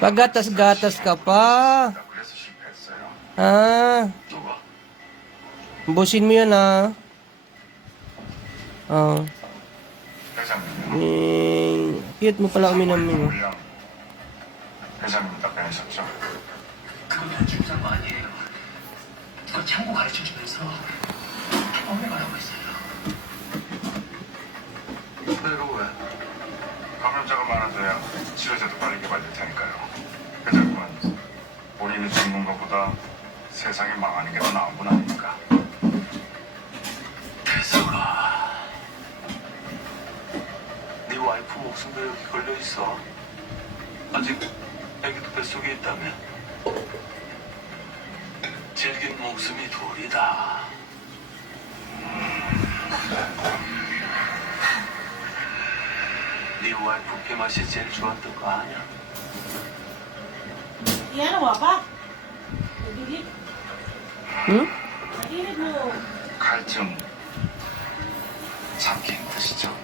Paggatas-gatas ka pa. 그래서 실패했어요. Ah, 누가? busin mo yun ah. Oh. 회장님요. Cute mo pala uminom yun. 물량 회장님이 답변하셨죠? 그건 중요한 거 아니에요. 그거 참고 가르쳐주면서 험해가라고 했어요. 내가 왜? 감염자가 많아져야 치료제도 빨리 개발될 테니까요. 회장님은 본인이 죽는 것보다 세상이 망하는 게 더 나은 분 아닙니까? 대서가 네 와이프 목숨도 여기 걸려있어. 아직 애기도 뱃속에 있다며. 질긴 목숨이 둘이다. 네 와이프 피 맛이 제일 좋았던 거 아니야? Yan, ano ba? Nagilid. Hmm? Nagilid mo. 갈증 참기 힘드시죠?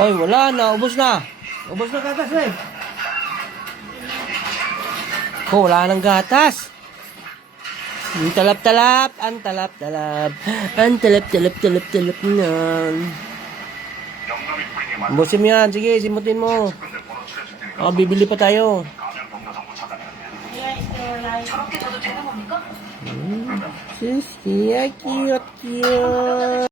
Oy, wala na. Ubos na. Ubos na gatas eh. Ko, wala nang gatas. Ang talap-talap. Ang talap-talap. Ang talap-talap-talap-talap na. 영감이 뿌리니 맞 Ubusin mo yan. Sige, simutin mo. 근데 번호 칠해줄 테니까 Oh, bibili pa tayo. 가면 동료 정보 찾아내야 돼. Kaya sterilize. 저렇게 둬도 되는 겁니까? Sis, cute, cute.